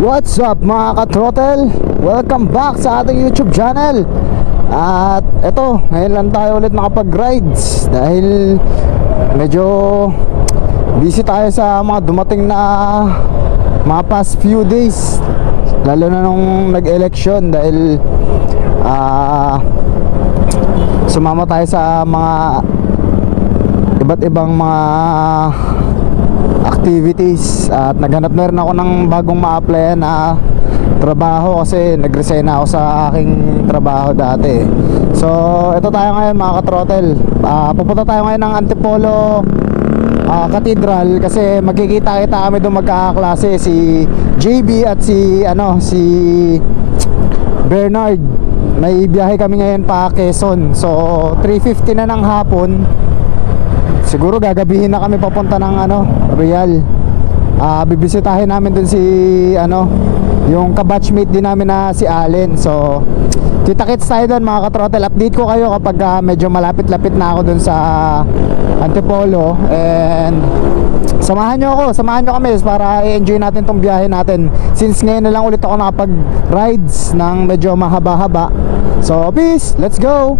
What's up mga ka-throttle? Welcome back sa ating YouTube channel. At eto, ngayon lang tayo ulit nakapag-rides dahil medyo busy tayo sa mga dumating na mga past few days, lalo na nung nag-election dahil sumama tayo sa mga iba't ibang mga activities at naghanap na rin ako ng bagong ma-applyan na trabaho kasi nag-resign na ako sa aking trabaho dati. So ito tayo ngayon mga ka-throttle, pupunta tayo ngayon ng Antipolo Cathedral kasi magkikita-kita kami doon magkakaklase, si JB at si Bernard. May biyahe kami ngayon pa Quezon, so 3:50 na ng hapon. Siguro gagabihin na kami papunta ng Real. Bibisitahin namin dun si yung kabatchmate din namin na si Allen. So kita-kits tayo dun mga ka-throttle. Update ko kayo kapag medyo malapit-lapit na ako dun sa Antipolo. And samahan nyo kami para i-enjoy natin tong biyahe natin, since ngayon na lang ulit ako nakapag-rides ng medyo mahaba-haba. So peace, let's go!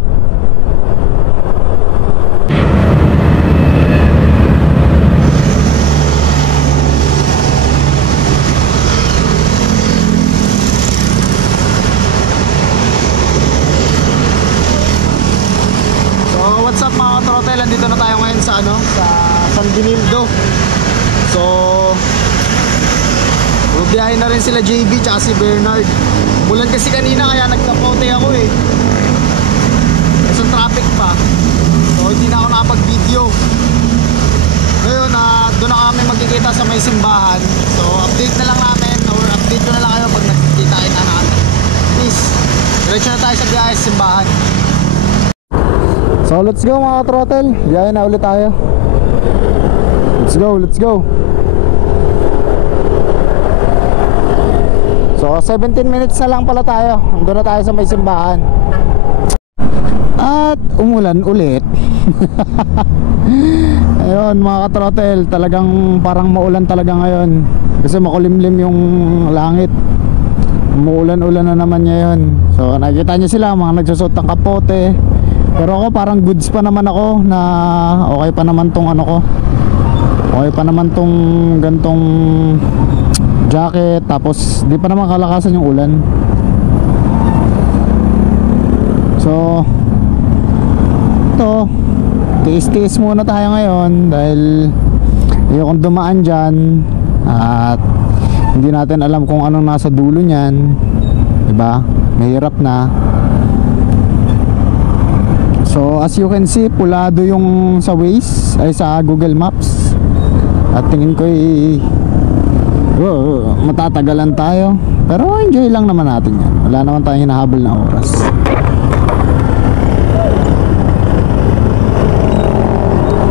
What's up mga ka-throttle? Andito na tayo ngayon sa sa San Benildo. So bubiyahin na rin sila JB tsaka si Bernard. Umulan kasi kanina kaya nagkapote ako eh. Sa traffic pa. So hindi na ako nakapag-video. Ngayon doon na kami magkikita sa may simbahan. So update na lang namin, or update ko na lang kayo pag nagkikita-kita na kami. Please, diretso na tayo sa biyahe sa simbahan. So let's go mga ka-throttle, biyahe na ulit tayo. Let's go. So 17 minutes na lang pala tayo, nandun na tayo sa may simbahan. At umulan ulit. Ayun mga ka-throttle, talagang parang maulan talaga ngayon kasi makulimlim yung langit. Umuulan-ulan na naman ngayon. So nakikita nyo sila, mga nagsusot ng kapote. Pero ako parang goods pa naman ako, na okay pa naman tong okay pa naman tong gantong jacket, tapos di pa naman kalakasan yung ulan. So ito, tiis-tiis muna tayo ngayon dahil yung dumaan dyan at hindi natin alam kung anong nasa dulo nyan, diba? Mahirap na. So as you can see, pulado yung sa Waze ay sa Google Maps. At tingin ko matatagalan tayo, pero enjoy lang naman natin yan. Wala naman tayong hinahabol na oras.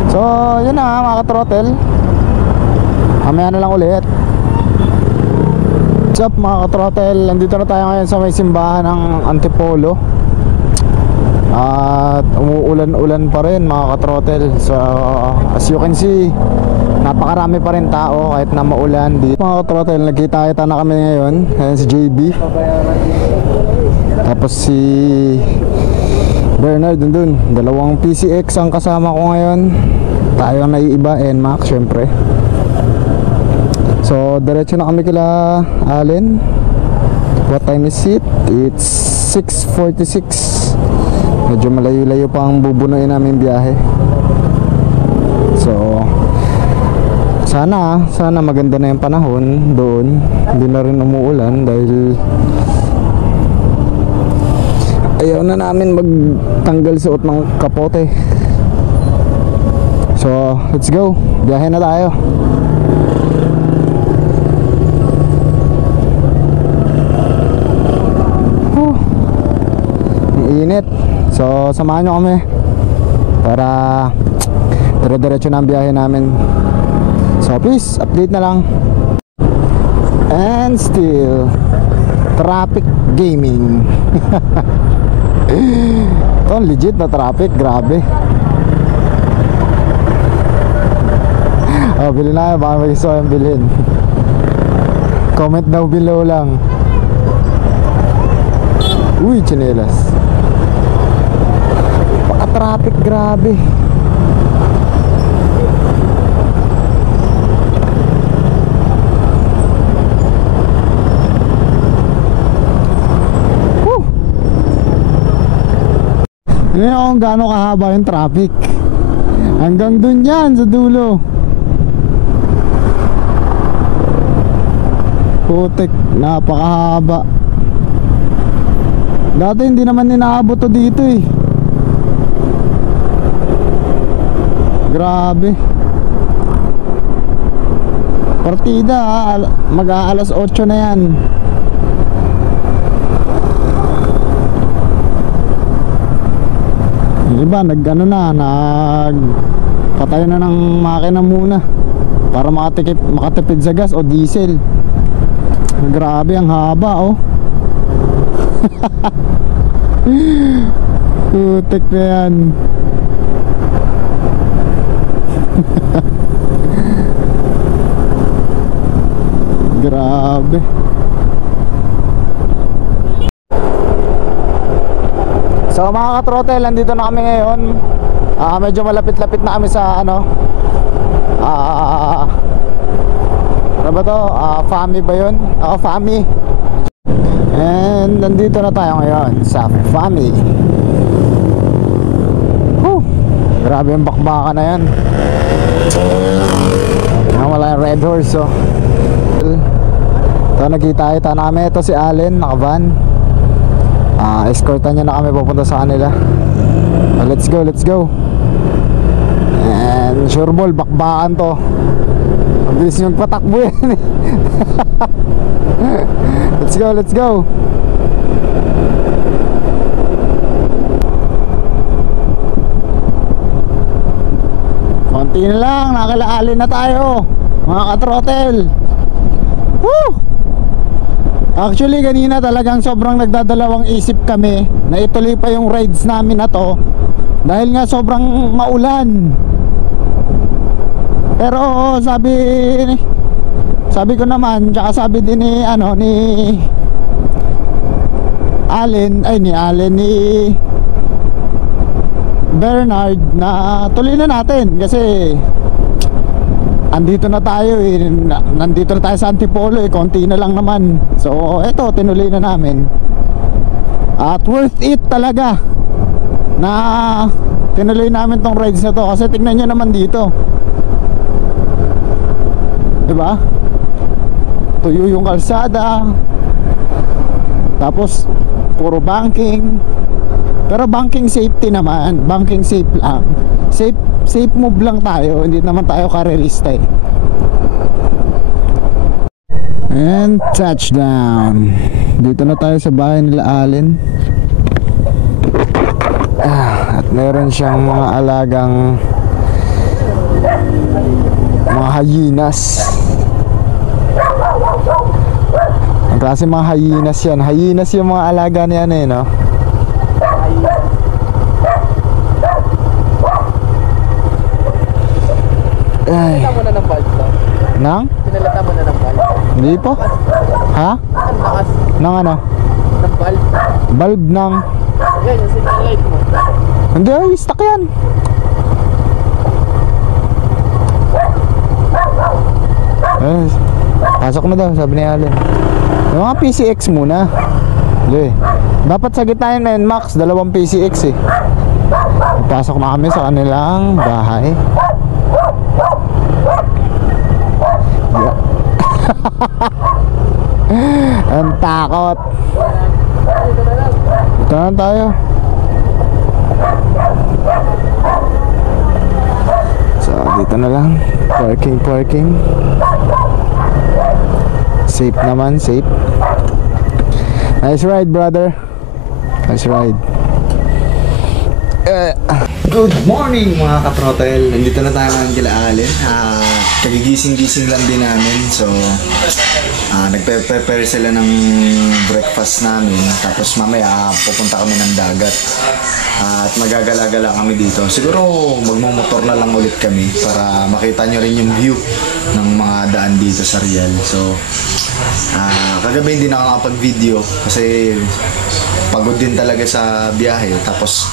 So yun na mga ka-throttle, mamaya na lang ulit. What's up mga ka-throttle? Nandito na tayo ngayon sa may simbahan ng Antipolo. At umuulan-ulan pa rin mga ka-throttle. So as you can see, napakarami pa rin tao kahit na maulan dito. Mga ka-throttle, nagkita-kita na kami ngayon. Ayan si JB, tapos si Bernard dun. Dalawang PCX ang kasama ko ngayon. Tayo ang naiiba, NMAX syempre. So diretso na kami kila Allen. What time is it? It's 6:46. Medyo malayo-layo pa ang bubunuin namin biyahe. So sana maganda na yung panahon doon. Hindi na rin umuulan dahil ayaw na namin magtanggal suot ng kapote. So let's go, biyahe na tayo. Ang init. So samahan nyo kami para dire-diretso na ang biyahe namin. So please, update na lang. And still traffic gaming. Ito legit na traffic, grabe. Bilhin na, baka may gusto kayong bilhin. Comment daw below lang. Uy, tsinelas. Paka-traffic, grabe. Hindi ako kung gaano kahaba yung traffic. Hanggang dun yan sa dulo. Putik, napakahaba. Dati hindi naman inaabot to dito eh. Grabe. Partida mag-aalas 8 na yan. Yung iba patay na ng makina muna para makatipid sa gas o diesel. Grabe, ang haba oh. Putik na yan. Grabe. So mga katrotel, nandito na kami ngayon. Medyo malapit-lapit na kami sa ano ba to? Fami ba yun? Fami. And nandito na tayo ngayon sa Fami. Grabe yung bakbaka na yan. Wala yung red horse oh. Ito nakita namin. Ito si Allen, nakaban. Escortan niya na kami papunta sa kanila. Let's go. And sure ball, bakbakan to. Ang bilis niyong patakbo yan. Let's go. Konti na lang, nakakilaalin na tayo mga katrotel. Woo! Actually kanina talagang sobrang nagdadalawang isip kami na ituloy pa yung rides namin na to dahil nga sobrang maulan. Pero sabi ko naman, tsaka sabi din ni Bernard na tuloy na natin kasi andito na tayo eh. Nandito na tayo sa Antipolo eh, konti na lang naman. So eto, tinuloy na namin. At worth it talaga na tinuloy namin tong rides na to. Kasi tignan nyo naman dito, diba? Tuyo yung kalsada. Tapos puro banking. Pero banking safety naman. Banking safe lang. Safe move lang tayo. Hindi naman tayo karerista eh. And touchdown. Dito na tayo sa bahay nila Allen. At meron siyang mga alagang mga hyenas. Ang klase mga hyenas yan. Hyenas yung mga alaga niyan eh, no? Ay. Pinalata mo na ng bulb to? Nang? Pinalata mo na ng bulb? Hindi po. Ha? Ang lakas. Nang ano? Ng bulb. Bulb ng? Yan, yung signal light mo. Hindi, ay, stuck yan. Pasok na daw, sabi ni Allen. Yung mga PCX muna. Hindi. Dapat sa gitna yun, man, max, 2 PCX eh. Pasok na kami sa kanilang bahay. Yeah. Ang takot. Ito na tayo. So dito na lang. Parking. Safe naman, safe. Nice ride, brother. Nice ride. Good morning mga katrotel. Nandito na tayo ngayon kila Allen. kagigising-gising lang din namin. So, nagpe-prepare sila ng breakfast namin. Tapos mamaya pupunta kami ng dagat. At magagala-gala kami dito. Siguro magmumotor na lang ulit kami para makita nyo rin yung view ng mga daan dito sa Rial. So, kagabi hindi na ako nakapag-video kasi pagod din talaga sa biyahe. Tapos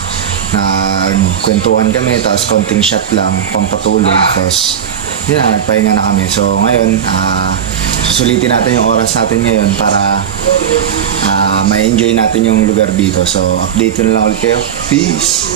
nagkwentuhan kami, tapos konting shot lang, pampatulog, tapos yun na, nagpahinga na kami. So ngayon, susulitin natin yung oras natin ngayon para ma-enjoy natin yung lugar dito. So update na lang ulit kayo. Peace!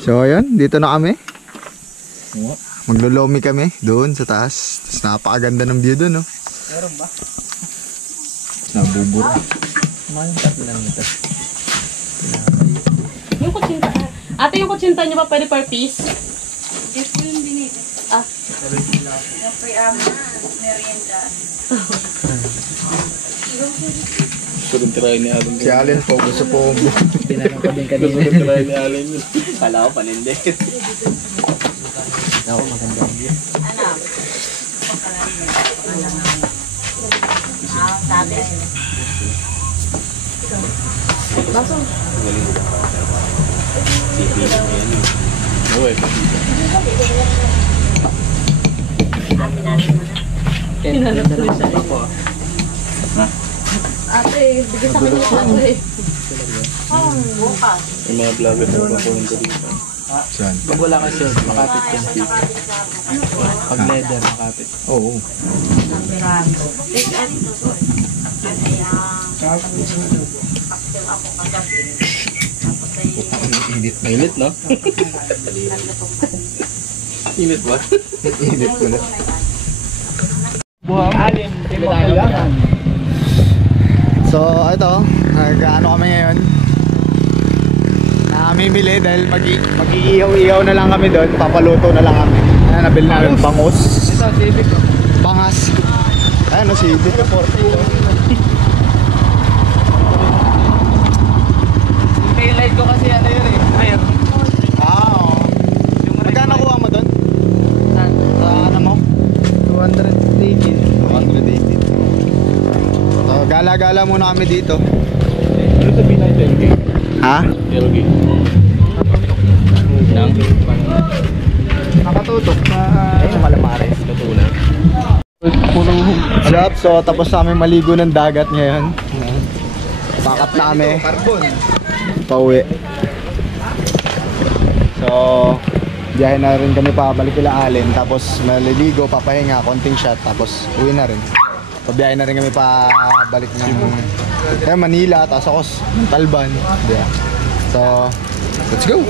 So ayun, dito na kami. Maglolomi kami doon sa taas. Tapos napakaganda ng view doon, no? Meron ba? Nabubura. Mayroon tatlo lang ito. Yung kutsinta. Ate, yung kutsinta niyo ba pwede per piece? Hindi po yung binili. Ah. Yung pre-ama, merienda. Gusto rin try ni Allen. Si Allen po, gusto po. Tinanong ko din kanina. Gusto rin try ni Allen yun. Kala ko panindi. Ako maganda ang view. Ano? Sabi. Baso. Oo eh. Hinanap ko rin siya. Ate, bigyan sa akin yung plato eh. Bukas. Yung mga vlogger na pumunta dito. Saan? Pag wala ka shirt, makapit yan. Pag leather, makapit. Oo. Pirando. Active ako kagabi. Tapos ay Mainit, no? Init ba? Init ko na. Buhang Allen. Kailangan. So ito, nag-ano kami ngayon. Namimili dahil mag-iihaw-ihaw na lang kami doon. Papaluto na lang kami. Ayan, nabili namin bangus. Ito, Civic. Pangas. Ayan o, Civic. Taillight ko kasi ano yun eh. Ayun. Oo. Magkano kuha mo doon? Sa ano mo? 218. 218. So gala-gala muna kami dito. Ano sabihin na ito? LG? Ha? LG. Nang? Nakatutok sa Malamares. Katunan. What's up? So tapos namin maligo ng dagat ngayon. Pakat na kami. Carbon. Pauwi. So biyahe na rin kami pabalik kila Allen. Tapos maliligo, papahinga, konting shot. Tapos uwi na rin. Pabiyahe na rin kami pabalik ng Manila. Tapos ako ng Talban. Yeah. So let's go.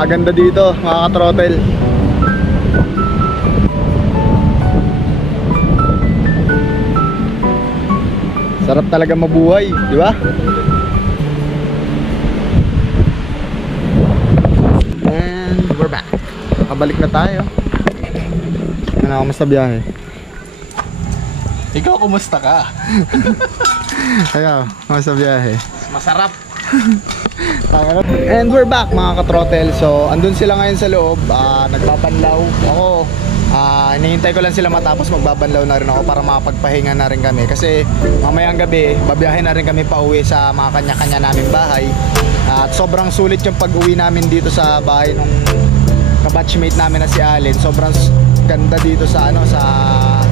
Napakaganda dito mga ka-throttle. Sarap talaga mabuhay, di ba? And we're back. Nakabalik na tayo. Ano, kamusta biyahe? Ikaw, kumusta ka? Ayaw, kamusta biyahe? Masarap. And we're back mga ka-throttle. So andun sila ngayon sa loob, nagbabanlaw. Ako, hinihintay ko lang sila matapos, magbabanlaw na rin ako para makapagpahinga na rin kami. Kasi mamayang gabi, babiyahe na rin kami pa uwi sa mga kanya-kanya naming bahay. At sobrang sulit yung pag-uwi namin dito sa bahay nung kabatchmate namin na si Allen. Sobrang ganda dito sa sa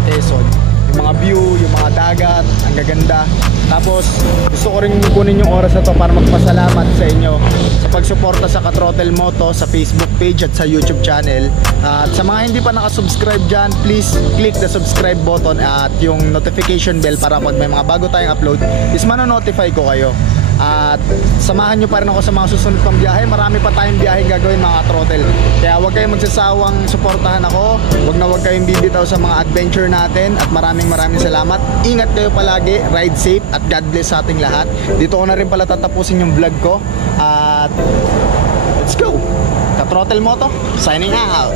Quezon. Yung mga view, yung mga dagat, ang gaganda. Tapos gusto ko rin kunin yung oras na to para magpasalamat sa inyo sa pagsuporta sa Ka-Throttle Moto sa Facebook page at sa YouTube channel. At sa mga hindi pa nakasubscribe dyan, please click the subscribe button at yung notification bell para pag may mga bago tayong upload is manonotify ko kayo. At samahan nyo pa rin ako sa mga susunod pang biyahe. Marami pa tayong biyahe gagawin mga throttle. Kaya huwag kayong magsasawang suportahan ako. Huwag kayong bibitaw sa mga adventure natin. At maraming salamat. Ingat kayo palagi, ride safe, at God bless sa ating lahat. Dito ko na rin pala tatapusin yung vlog ko. At let's go! Ka-Throttle Moto, signing out!